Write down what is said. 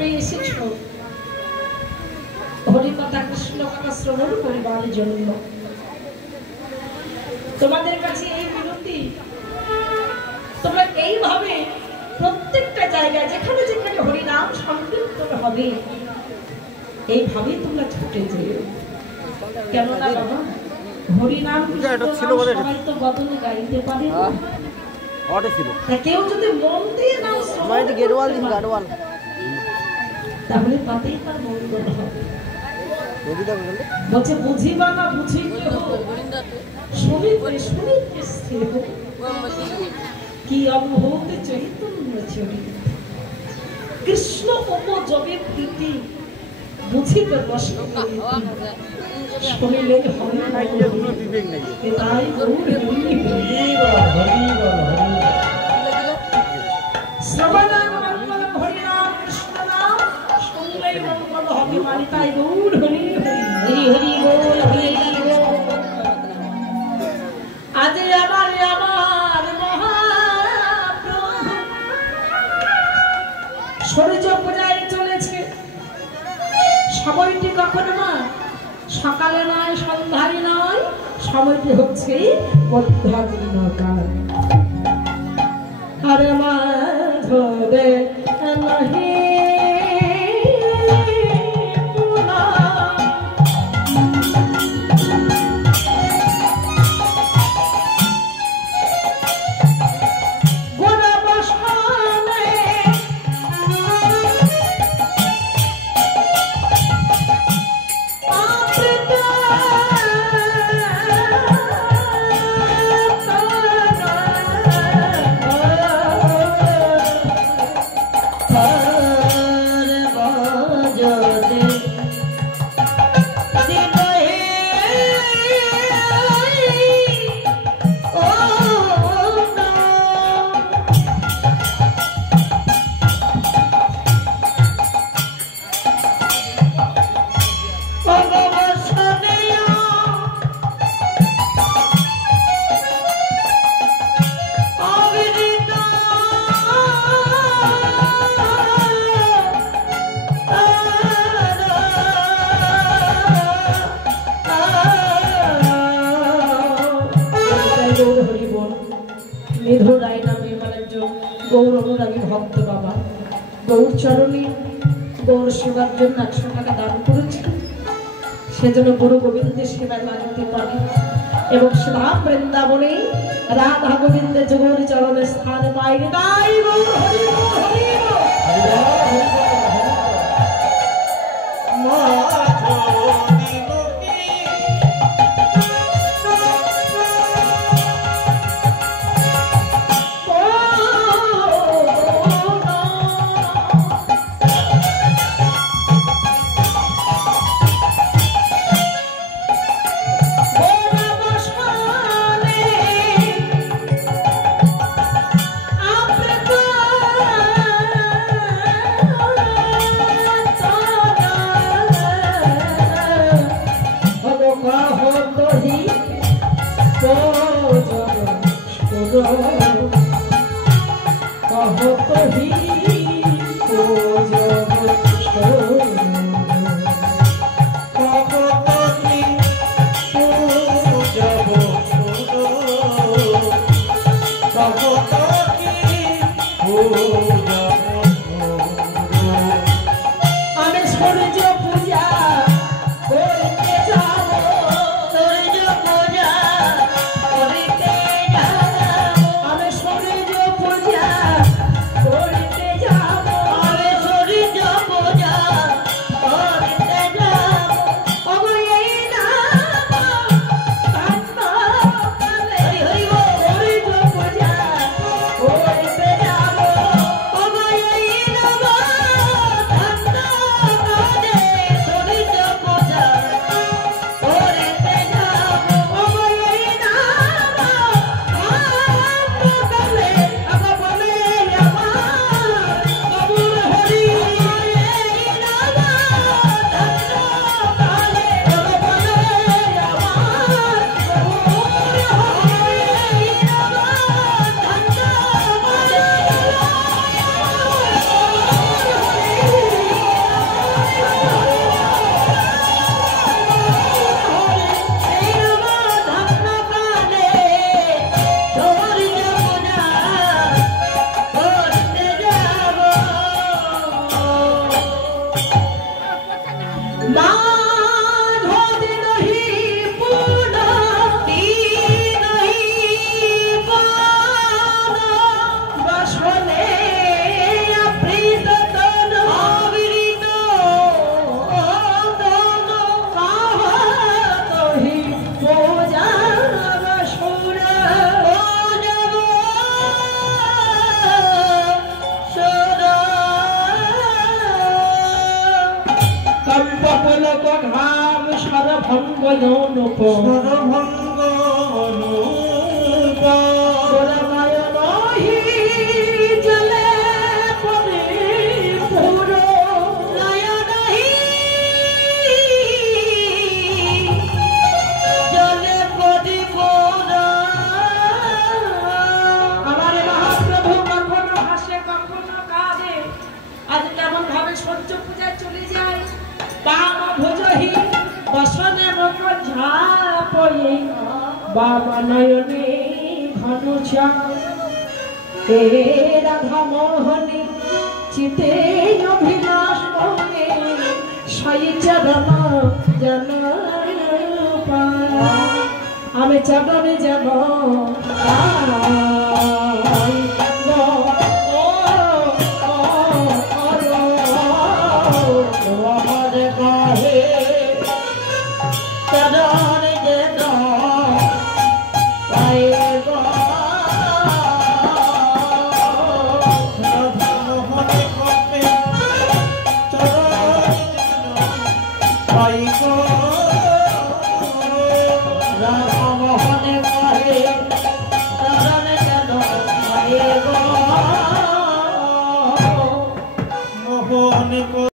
তোমরা এসেছো হরিকথা কৃষ্ণ কথা শ্রবণ করিবার জন্য। তোমাদের কাছে এই বিনতি, তোমরা এইভাবে প্রত্যেকটা জায়গায় যেখানে যেখানে হরিনাম সংকীর্তন হবে এইভাবেই তোমরা ছুটে যেও। কেননা বাবা হরিনাম সবাই তো বদলে গাইতে পারে না। কেউ যদি মন দিয়ে নাম তাহলে তাতেই তার মঙ্গল হবে। বলছে বুঝিবা না বুঝিতে শুনিতে শুনিতে স্থির কি অমোহত চৈতন্য চরিত কৃষ্ণ উপযোগে প্রীতি বুঝিতে বসে শুনিলে হবে না কোনো বিবেক নেই। তাই শ্রবণ মঙ্গল হরিনাম কৃষ্ণ নাম শুনলেই মঙ্গল হবে। মানে তাই গৌর হরি হরি হরি বল হরি হরি বল। আজ আমার আমার মহাপ্রভু সূর্য পূজায় চলেছে। সময়টি কখন মা? সকালে নয়, সন্ধ্যায় নয়, সময়টি হচ্ছে মধ্যাহ্নকাল। আরে মাধবে নাহি গৌর অনুরাগী ভক্ত বাবা গৌর চরণে গৌর সেবার জন্য 100 টাকা দান করেছেন। সেজন্য গুরু গোবিন্দের সেবায় লাগতে পারে এবং শ্যাম বৃন্দাবনে রাধা গোবিন্দের গৌর চরণে স্থান পায়। তাই গৌর হরি বল হরি কম্প পুলক ঘাম সরভঙ্গ যৌনুপ সরভঙ্গ অনুপ জলে পরে পুরো নয়নহি জলে পরে পুরো। আমার মহাপ্রভু কখনো হাসে কখনো কাঁদে, আজ কেমন ভাবে সহ্য পূজা চলে যায়। বাম ভুজহি বসনে মঙ্গল ঝাপয়ে বাম নয়নে ঘনুচা হে রাধা মোহনী চিতে অভিলাষ মনে সাই চরণ জন আমি চরণে যাব I go